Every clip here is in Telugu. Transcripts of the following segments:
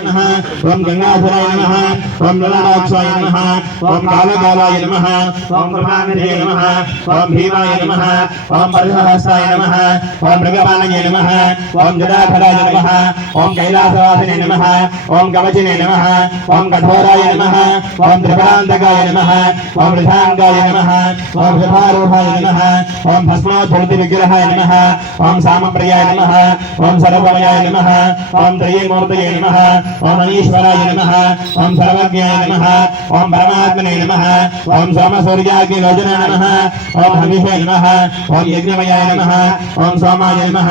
నమః ఓం గంగాధరాయ నమః ఓం నలనాక్షాయ నమః ఓం కాలకాలాయ నమః ఓం బ్రహ్మాండే నమః ఓం భీమాయ నమః ఓం పరమహస్తాయ నమః ఓం మృగపాలయ నమః ఓం జడాధరాయ నమః ఓం కైలాసవాసినే నమః ఓం కవచినే నమః ఓం కఠోరాయ నమః ఓం త్రిపురాంతకాయ నమః ఓం వృషాంగాయ నమః ఓం వృషారూఢాయ నమః ఓం భస్మోద్ధృతి విగ్రహాయ నమః ఓం సామప్రియాయ నమః ఓం సర్వమయాయ నమః ఓం త్రయీమూర్తయే నమః ఓం అనీశ్వరాయ నమః ఓం సర్వజ్ఞాయ నమః ఓం పరమాత్మనే నమః ఓం సోమసూర్యాగ్నిలోచన నమః ఓం హవిషే నమః ఓం యజ్ఞమయాయ నమః ఓం సోమాయ నమః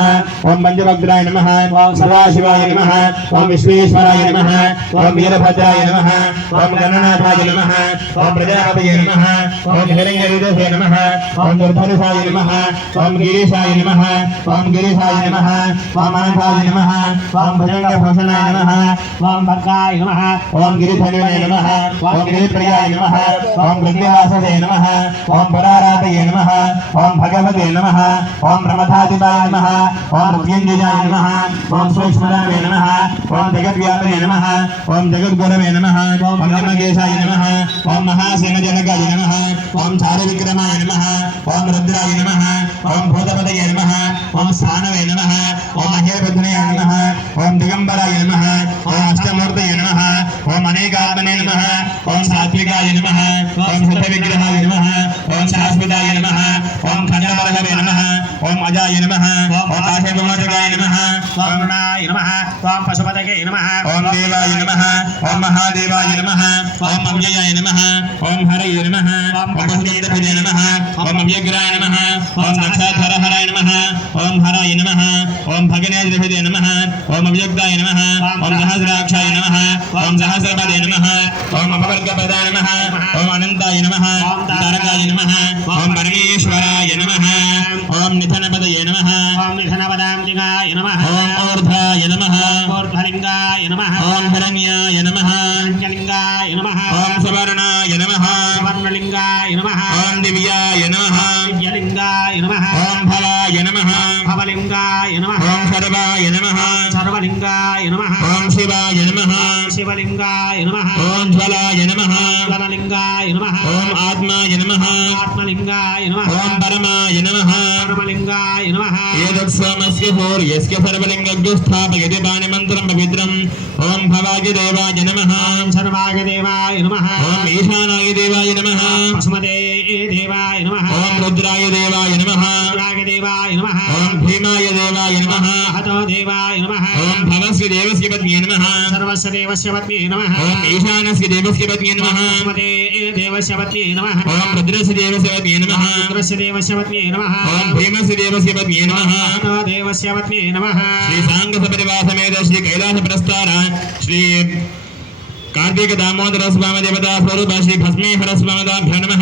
ఓం పంచభద్రాయ నమః ఓం సదాశివాయ నమః ఓం విశ్వేశ్వరాయ నమః ఓం వీరభద్రాయ నమః ఓం గణనాథాయ నమః ఓం ప్రజాపతయే నమః ఓం హిరణ్యవిదసే నమః ఓం దుర్ధనుషాయ నమః ఓం గిరీశాయ నమః ఓం గిరీశాయ నమః ఓం అనంతాయ నమః ఓం భుజంగభూషణాయ నమః ఓం భక్కాయ నమః ఓం గిరిధనునే నమః ఓం గిరిప్రియాయ నమః ఓం గృహ్యవాసదే నమః ఓం పురారాతయే నమః ఓం భగవతే నమః ఓం ప్రమథాదిపాయ నమః ఓం మృత్యుంజయాయ నమః ఓం సూక్ష్మరామే నమః ఓం జగద్వ్యాపనే నమః ఓం జగద్గురవే నమః ఓం నమగేశాయ నమః ఓం మహాసేనజనకాయ నమః ఓం చారువిక్రమాయ నమః ఓం రుద్రాయ నమః ఓం భూతపతయే నమః ఓం స్థానవే నమః ఓం మహేపద్మనే నమః ఓం దిగంబరాయ నమః ఓం అష్టమూర్తయే నమః ఓం అనేకాత్మనే నమః ఓం సాత్వికాయ నమః ఓం శుద్ధ విగ్రహాయ నమః ఓం శాశ్వతాయ నమః ఓం ఖండబలహవే నమః ఓం అజాయ నమః ఓం కాశవిమోచకాయ నమః ఓం గణాయ నమః ఓం పశుపతకే నమః ఓం దేవాయ నమః ఓం మహాదేవాయ నమః ఓం అవ్యయాయ నమః ఓం హరయ నమః ఓం బహుదేవదే నమః ఓం అవ్యగ్రాయ నమః ఓం నక్షత్రహరాయ నమః ఓం హరాయ నమః ఓం భగనేద్రభదే నమః ఓం అవ్యక్తాయ నమః ఓం సహస్రాక్షాయ నమః ఓం సహస్రపదే నమః ఓం అపవర్గపదాయ నమః ఓం అనంతాయ నమః తారకాయ నమః ఓం పరమేశ్వరాయ నమః ఓం నిధనపదయే నమః. ఓం నిధనపదాంతికాయ నమః. ఓం ఊర్ధ్వాయ నమః. ఊర్ధ్వలింగాయ నమః. ఓం హిరణ్యాయ నమః. పంచలింగాయ నమః. ఓం సువర్ణాయ నమః. సువర్ణలింగాయ నమః. ఓం దివ్యాయ నమః. దివ్యలింగాయ నమః. ఓం భవాయ నమః. భవలింగాయ నమః. ఓం సర్వాయ నమః. సర్వలింగాయ నమః. ఓం శివాయ నమః. శివలింగాయ నమః ఓం జ్వలాయ నమః జ్వలలింగాయ నమః ఓం ఆత్మాయ నమః ఆత్మలింగాయ నమః ఓం పరమాయ నమః పరమలింగాయ నమః ఏదత్స్వమస్య భూర్యస్య సర్వలింగజ్ఞో స్థాపయతి పానిమంత్రం పవిత్రం ఓం భవాయ దేవాయ నమః సర్వాయ దేవాయ నమః ఓం ఈశానాయ దేవాయ నమః పశుమతే దేవాయ నమః ఓం రుద్రాయ దేవాయ నమః రాగ దేవాయ నమః ఓం భీమాయ దేవాయ నమః హతో దేవాయ నమః ఓం భవస్య దేవస్య పత్న్యే నమః సర్వస్య దేవస్య పత్నే నమః. ఓం ఈశానస్య దేవస్య పత్న్యే నమః పత్నే నమః. ఓం రుద్రస్య దేవస్య పత్న్యే నమః రుద్రస్య పత్నే నమః. ఓం భీమస్య దేవస్య పత్న్యే నమః. హతో దేవస్య పత్నే నమః. శ్రీ సాంగ సపరివాసమేత శ్రీ కైలాస ప్రస్థాన శ్రీ కార్తీక దామోదర స్వామి దేవతా స్వరూప శ్రీ భస్మేశ్వర స్వామిదాభ్యో నమ.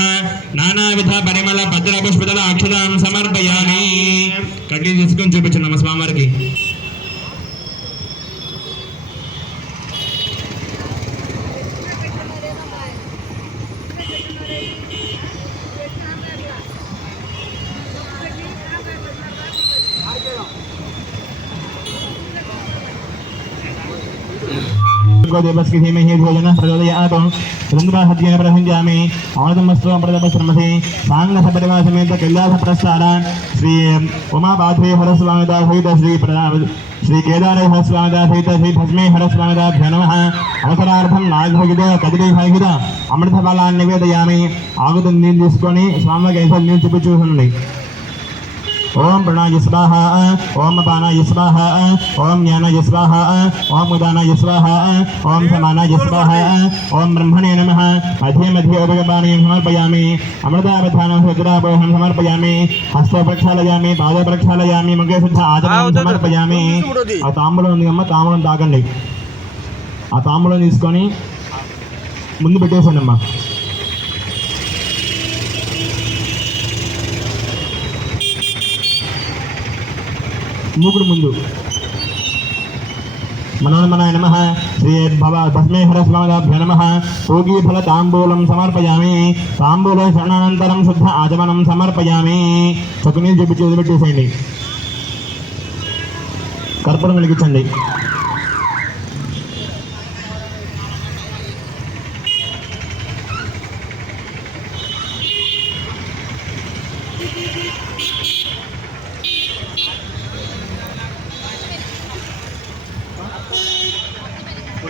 నానావిధ పరిమళ పత్ర పుష్పదల అక్షరాం సమర్పయామి. కడ్డీ తీసుకొని చూపించున్నాము స్వామివారికి. భూర్భో దేవస్కి ధీమహి భోజన ప్రచోదయాత్ రుంద్రాహత్యేన ప్రసంజామి ఆనదమస్వం ప్రదమశ్రమసి సాంగ సపరిమా సమేత కైలాస ప్రస్థాన శ్రీ ఉమా బాధ్వే హరస్వామిదా సహిత శ్రీ శ్రీ కేదారేశ్వర స్వామిదా సహిత శ్రీ భస్మేహర స్వామిదాభ్య నమ అవసరార్థం నాగభగిత కదిరి భగిత అమృత నివేదయామి ఆగుతుంది తీసుకొని స్వామికి ఐశ్వర్యం ఓం ప్రణాయ స్వాహ ఓం అపానాయ స్వాహ ఓం జ్ఞానాయ స్వాహ ఓం ఉదానాయ స్వాహ ఓం సమానాయ స్వాహ ఓం బ్రహ్మణే నమ. మధ్య మధ్య ఉపగపానీయం సమర్పయామి. అమృతావధానం సుద్రాపోహం సమర్పయామి. హస్త ప్రక్షాళయామి పాద ప్రక్షాళయామి ముఖే శుద్ధ ఆచరణం సమర్పయామి ఆ తాంబూలం ఉంది అమ్మ తాంబూలం తాగండి. ఆ తాంబూలం తీసుకొని ముందు పెట్టేసండి అమ్మా. మూగుడు ముందు మనోన్మనాయ నమ. శ్రీ భవ భస్మేశ్వర స్వామిదాభ్య నమ. పూగీఫల తాంబూలం సమర్పయామి. తాంబూల శరణానంతరం శుద్ధ ఆచమనం సమర్పయామి. చకునీళ్ళు చూపించి వదిలిపెట్టేసేయండి. కర్పూరం వెలిగించండి.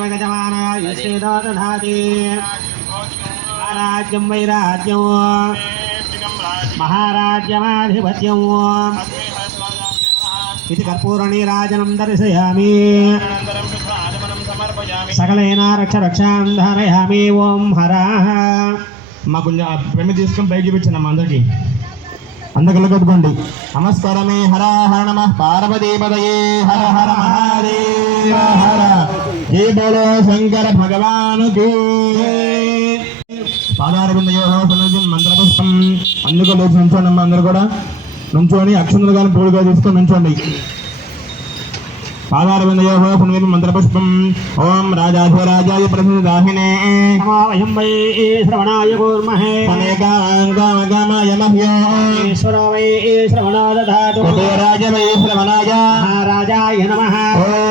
రుద్రరూపేభ్యः ఏకదేవ గజమానాయ శ్రీదో దధాతి రాజ్యం వైరాజ్యం మహారాజ్యమాధిపత్యం ఇది కర్పూరనీరాజనం దర్శయామి సకలైన రక్ష రక్షాం ధారయామి ఓం హరాహ మా కొంచెం ఆ పెన్ను తీసుకొని పైకి చూపించండి అమ్మ అందరికి అందరికీ నమస్కారమే హర హర నమ. పార్వతీపదయే హర హర మహాదేవ హర. జయ బోలో శంకర భగవాను మంత్రపుష్పం. అందుకో లేచి నుంచోండి అమ్మ అందరు కూడా. నుంచోని అక్షంతలు కానీ పూలుగా తీసుకొని నుంచోండి. పాదారవిందయో పునర్వి మంత్రపుష్పం? ఓం రాజాధిరాజాయ ప్రసిద్ధాహినే నమో వయం వై శ్రవణాయ కూర్మహే. అనేకాంగమగమయ మహ్యో. ఈశ్వరో వై శ్రవణో దధాతు రాజ వై శ్రవణాయ. మహారాజాయ నమః. ఓం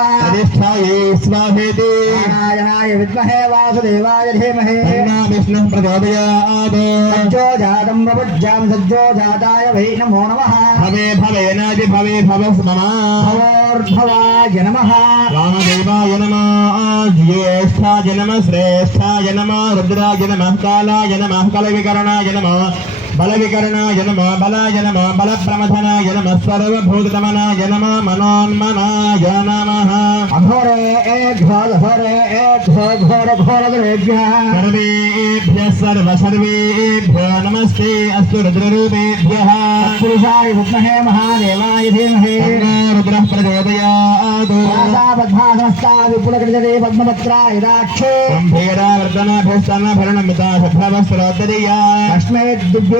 స్వాహ అధిష్టాయే స్వాహేతి. నారాయణాయ విద్మహే వాసుదేవాయ ధీమహి. విష్ణు ప్రచోదయాత్ సజ్జో జాతం ప్రపజ్జామి సజ్జో జాతాయ వై నమో నమః. భవే భవేనాది భవే భవస్ మమ భవోర్భవాయ నమః. రామదేవాయ నమ. జ్యేష్ఠాయ నమ శ్రేష్ఠాయ నమ రుద్రాయ నమ కాలాయ నమ కలవికరణాయ बलविकर्णाय नमः बलाय नमः बलप्रमथनाय नमः सर्वभूतमनाय नमः मनोन्मनाय नमः। अघोरे एघोर घोरे एघोर घोर सर्वे सर्वेभ्यः सर्व सर्वेभ्यो नमस्ते अस्तु रुद्ररूपेभ्यः। पुरुषाय विद्महे महादेवाय धीमहि। रुद्रः प्रचोदयात्। पद्मासनस्ता विपुलकृतदे पद्मपत्राय दाक्षे।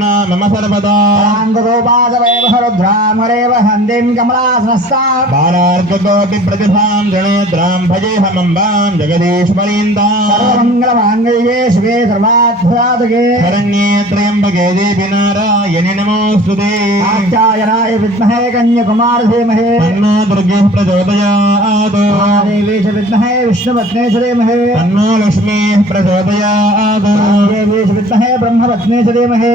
वीणा मम सर्वदा। रुद्रामरेव हन्दिं कमलासनस्ता बालार्कतोऽपि प्रतिभां जनेद्रां भजे हमम्बां जगदीश्वरीन्दां सर्वमङ्गलमाङ्गल्ये शिवे सर्वाद्भुरादगे शरण्ये त्र्यम्बके देवि धीमहे तन्नो दुर्गे प्रचोदयात्। देवेश विद्महे विष्णुपत्ने धीमहे तन्नो लक्ष्मीः प्रचोदयात्। देवेश विद्महे ब्रह्मपत्ने धीमहे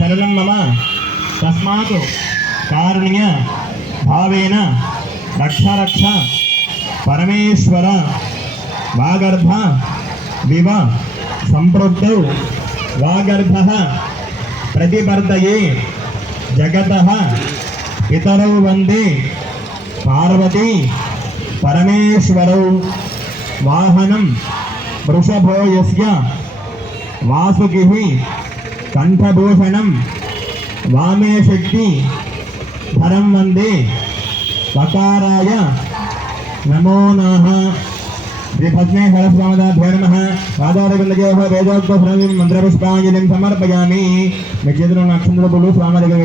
మాం కృపయా దేవా శరణాగతవత్సలా చెప్పండి అన్యథా శరణం నాస్తి త్వమేవ శరణం మమ. తస్మాత్ కారుణ్య భావేన రక్ష రక్ష. పరమేశ్వర వాగర్భ వివ సంపృక్తౌ వాగర్భ ప్రతిపర్దయే కంఠభూషణం. వామే శక్తి. ధరం వందే. వకారాయ. నమో నమ శ్రీపద్మే సరస్వామదాభ్యో నమ. పాదారగంధయోహ వేదోక్తోహ్రవీం మంత్రపుష్పాంజలిని సమర్పయామి. మీ చేతిలో నక్షత్ర పులు స్వామ దగ్గర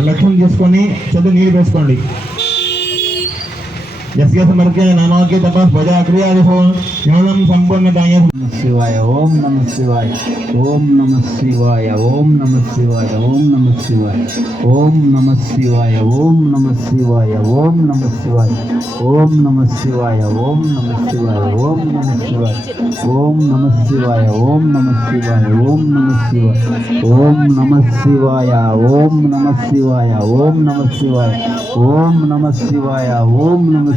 లక్ష్యం తీసుకొని చదువు నీరు వేసుకోండి. యస్య సమర్ప్య నామాకే తప భజా క్రియాదిహో యోనం సంపూర్ణతాయ నమ శివాయ ఓం నమ శివాయ ఓం నమ శివాయ ఓం నమ శివాయ ఓం నమ శివాయ ఓం నమ శివాయ ఓం నమ శివాయ ఓం నమ శివాయ ఓం నమ శివాయ ఓం నమ శివాయ ఓం నమ శివాయ ఓం నమ శివాయ ఓం నమ శివాయ ఓం నమ శివాయ ఓం నమ శివాయ ఓం నమ శివాయ ఓం నమ శివాయ ఓం నమ శివాయ ఓం నమ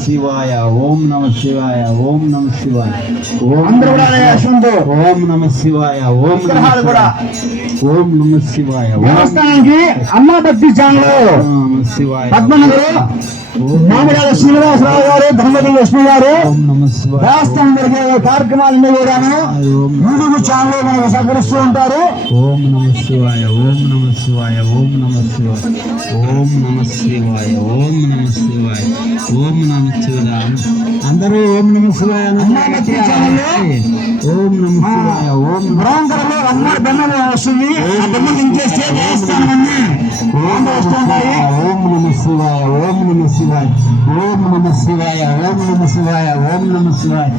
శివాయ ఓం నమ శివాయ ఓం నమ శివాయ ఓం నమ శివాయ ఓం ఓం నమ శివాయ దేవస్థానానికి అమ్మ భక్తి శివాయ పద్మనగరు మామిడాల శ్రీనివాసరావు గారు ధర్మపతి లక్ష్మి గారు దేవస్థానం జరిగే కార్యక్రమాలన్నీ కూడాను యూట్యూబ్ ఛానల్ మనకు సహకరిస్తూ ఉంటారు ఓం నమ శివాయ ఓం నమ శివాయ ఓం నమ శివాయ ఓం నమ శివాయ ఓం నమ శివాయ ఓం నమ అందరూ ఓం నమ శివాయ ఓం నమ ఓం బ్రౌన్ కలర్లో అమ్మాయి బెమ్మ వస్తుంది. దించేస్తే అన్ని బాగా వస్తుంటాయి ఓం నమ శివాయ ఓం నమ శివాయ ఓం నమ శివాయ ఓం నమ శివాయ ఓం నమ శివాయ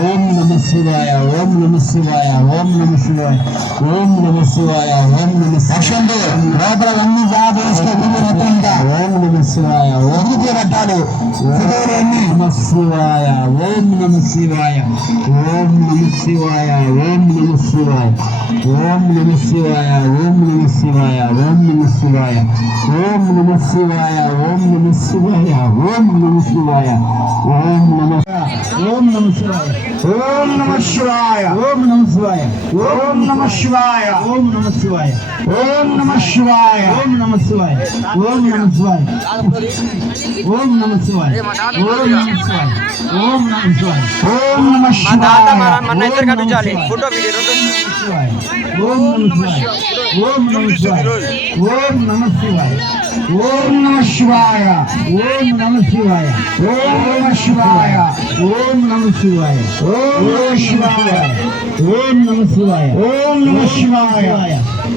ఓం నమ శివాయ ఓం నమ శివాయ ఓం నమ శివాయ ఓం నమ శివాయ ఓం నమ లక్ష్యంతో లోపల అన్ని జాగ్రత్త చేసుకో మొత్తం ఓం నమ శివాయ ఓం కట్టాడు ఫోటోలు అన్ని నమ శివాయ ఓం నమ శివాయ ఓం నమ శివాయ ఓం నమ శివాయ ఓం నమ శివాయ ఓం నమ శివాయ ఓం నమ శివాయ శివాయ ఓం నమ శివాయ ఓం నమ శివాయ ఓం నమ శివాయ ఓం నమ ఓం నమ శివాయ ఓం నమ శివాయ ఓం నమ శివాయ ఓం నమ శివాయ ఓం నమ శివాయ ఓం నమ శివాయ ఓం నమ శివాయ ఓం నమ శివాయ ఓం నమ శివాయ ఓం నమ శివాయ ఓం నమ శివాయ ఓం నమ మా తాత శివాయ మన మన ఇద్దరు కనిపించాలి ఫోటో వీడియో రెండు శివాయ ఓం నమ శివాయ ఓం నమ శివాయ ఓం నమ శివాయ ఓం నమ శివాయ ఓం నమ శివాయ ఓం నమ శివాయ ఓం నమ శివాయ ఓం నమ శివాయ ఓం నమ శివాయ ఓం నమ శివాయ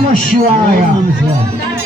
这么帅呀？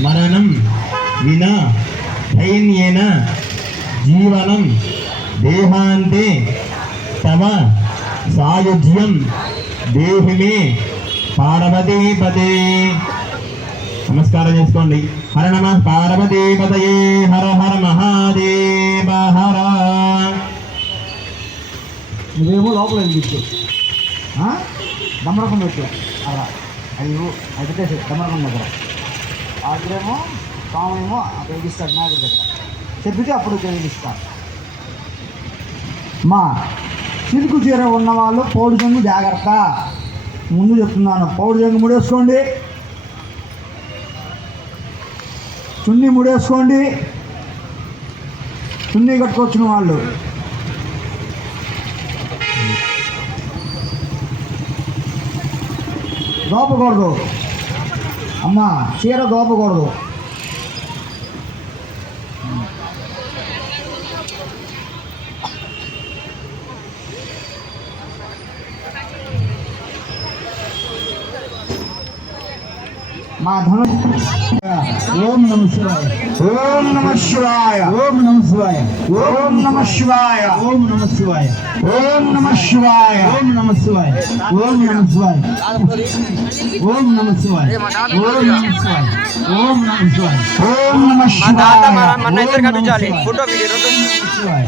మరణం వినా దైన్యేన జీవనం దేహాంతే తవ సాయుధ్యం దేహిమే పార్వతీపదే నమస్కారం చేసుకోండి. హర నమ పార్వతీపతయే హర హర మహాదేవ హర. నువ్వేమో లోపల వెళ్ళిచ్చు దమ్మరకం పెట్టు. అలా. అయ్యో అది దమ్మరకం దగ్గర. అక్కడేమో కామేమో ఉపయోగిస్తాడు నాయకుడి దగ్గర. చెప్పితే అప్పుడు ఉపయోగిస్తాడు మా చిలుకు చీర ఉన్నవాళ్ళు పౌడు జంగు జాగ్రత్త. ముందు చెప్తున్నాను పౌడు జంగు ముడేసుకోండి. చున్నీ ముడేసుకోండి. చున్నీ కట్టుకొచ్చిన వాళ్ళు. దోపకూడదు అమ్మ చీర దోపకూడదు. మా ధను ఓం నమ శివాయ ఓం నమ శివాయ ఓం నమ శివాయ ఓం నమ శివాయ ఓం నమ శివాయ ఓం నమ శివాయ ఓం నమ శివాయ ఓం నమ శివాయ ఓం నమ శివాయ ఓం నమ శివాయ ఓం నమ శివాయ ఓం నమ శివాయ మన ఇద్దరు కనిపించాలి ఫోటో వీడియో రెండు శివాయ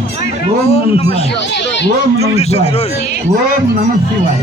ఓం నమ శివాయ ఓం నమ శివాయ ఓం నమ శివాయ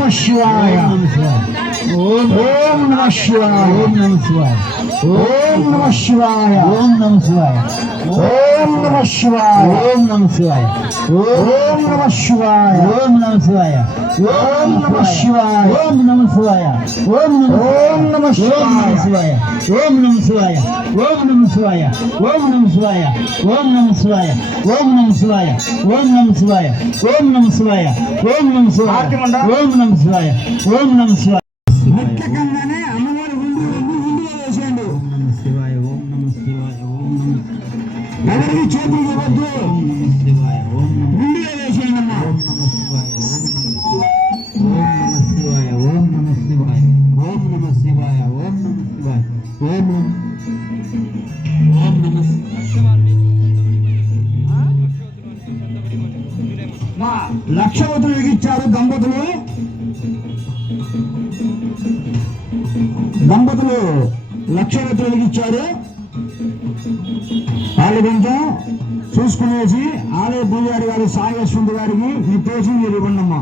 Joshua. Yeah. ఓం ఓం నమ శివాయ ఓం నమ శివాయ నమ శివాయ ఓం నమ శివాయ ఓం నమ శివాయ ఓం నమ శివాయ ఓం నమ శివాయ ఓం నమ శివాయ ఓం నమ శివాయ ఓం నమ శివాయ ఓం నమ శివాయ ఓం నమ ఓం నమ శివాయ ఓం నమ ఓం నమ శివాయ ఓం నమ శివాయ ఓం నమ శివాయ ఓం నమ శివాయ ఓం నమ శివాయ ఓం నమ శివాయ ఓం నమ శివాయ ఓం నమ శివాయ ఓం నమ శివాయ ఓం నమ శివాయ ఓం నమ శివాయ దంపతులు లక్షవతులు వెలిగించారు వాళ్ళు కొంచెం చూసుకునేసి ఆలయ పూజారి గారు సాయి గారికి మీ తోచి మీరు ఇవ్వండమ్మా.